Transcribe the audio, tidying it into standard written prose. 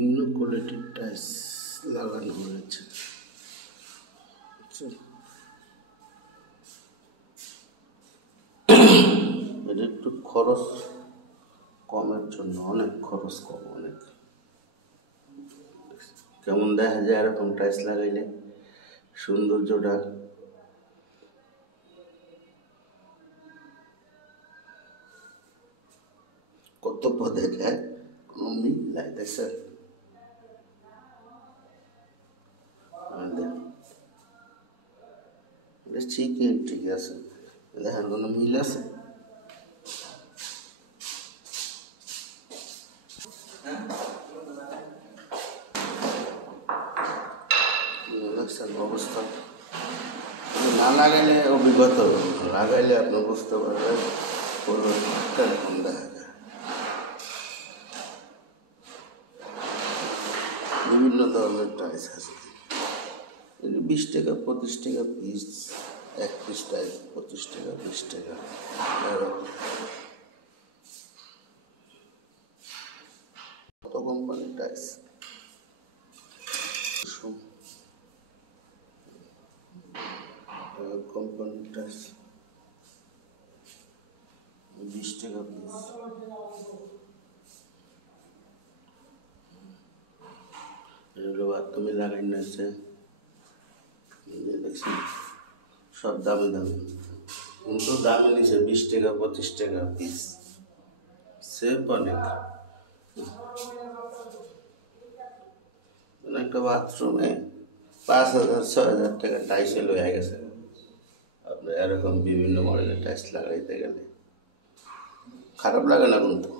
বিভিন্ন কোয়ালিটির টাইলস লাগানো হয়েছে। এটা একটু খরচ কমের জন্য, অনেক খরচ কম, অনেক কেমন দেখা যায় এরকম টাইলস লাগাইলে সৌন্দর্যটা। কত পদে যায় কোনো মিল লাগতেছে। ঠিক আছে, দেখেন কোনো মিল আছে? অবস্থা না লাগাইলে অভিজ্ঞতা, লাগাইলে আপনি বুঝতে পারবেন কেরকম দেখা যায়। বিভিন্ন ধরনের টাইলস আছে, 20 টাকা 25 টাকা পিস, 1 পিস টাইলস 25 টাকা 20 টাকা। কত কোম্পানির টাইলস, কোম্পানির টাইলস 20 টাকা পিস। এগুলো বাথরুমে লাগাই নিয়েছে, দেখছি সব দামি দামি, কিন্তু দামি নিচ্ছে 20 টাকা 25 টাকা পিস। সেফ অনেক। একটা বাথরুমে 5,000 6,000 টাকা টাইলস হয়ে গেছে। আপনি এরকম বিভিন্ন মডেলের টাইলস লাগাইতে গেলে খারাপ লাগে না কিন্তু।